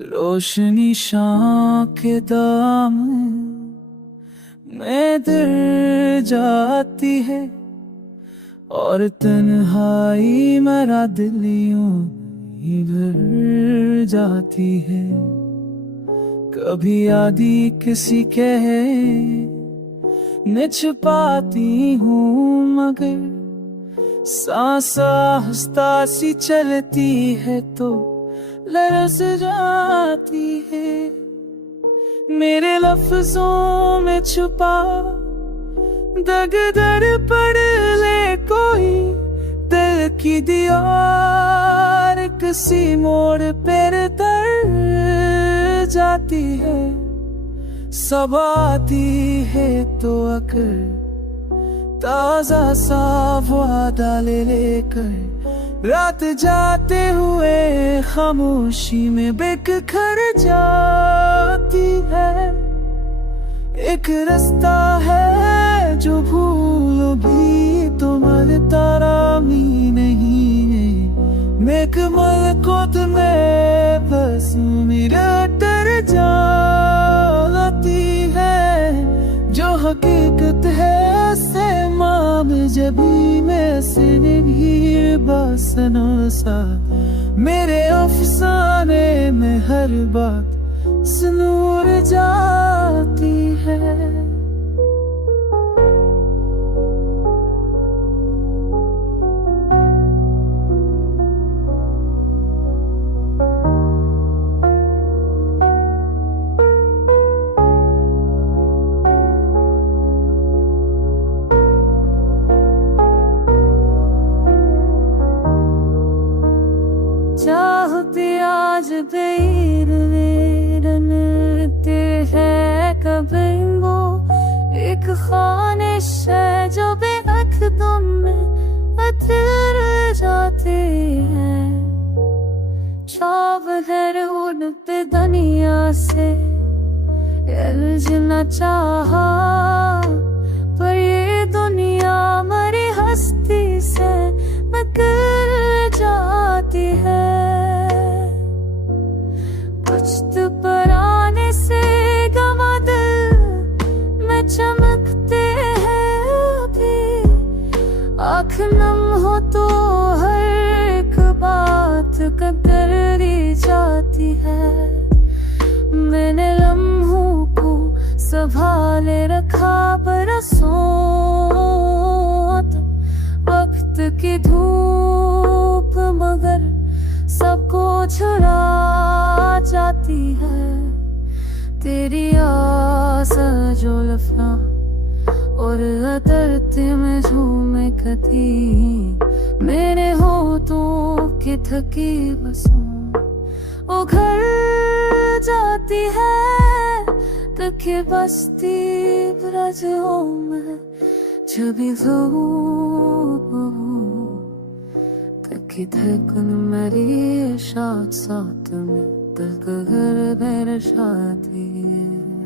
रोशनी शाम के दाम में दर जाती है और तन्हाई मेरा दिल यूं ही भर जाती है। कभी आदि किसी कहे न छुपाती हूँ मगर सांसा हंसता सी चलती है तो लरस जाती है। मेरे लफ्जों में छुपा दग दर पड़ ले कोई दिल की दीवार किसी मोड़ पर तर जाती है। सब आती है तो अकर ताजा सा वादा ले लेकर रात जाते हुए खामोशी में बिखर जाती है। एक रास्ता है जो भूल भी तो मलता रामी नहीं है। मेकमल को तुम्हें बस मेरा डर जाती है। जो हकीकत है से माम जबी में से नहीं बासनो सा मेरे अफसाने में हर बात सुनूर जाती है। चाहते आज देर है कभी वो एक ख्वाहिश है जो बेअख़दम में अतर जाती है। ख्वाब है उड़ते दुनिया से उलझना चाहा पर ये दुनिया मरी हस्ती से मकर जाती है। कुछ पर आने से गमा दिल में चमकते हैं अभी। आँख नम हो तो हर एक बात कदर दी जाती है। मैंने लम्हों को संभाले रखा बरसों तक वक्त की धूप मगर सबको छुड़ा जाती है। तेरी आस जो लफड़ा और अदरते में झूमे कती मेरे होठों की थकी बसों वो घर जाती है। तके बस्ती ब्रजों में छवि तकी धड़कन मेरी साथ साथ में दिल का घर मेरे साथी है।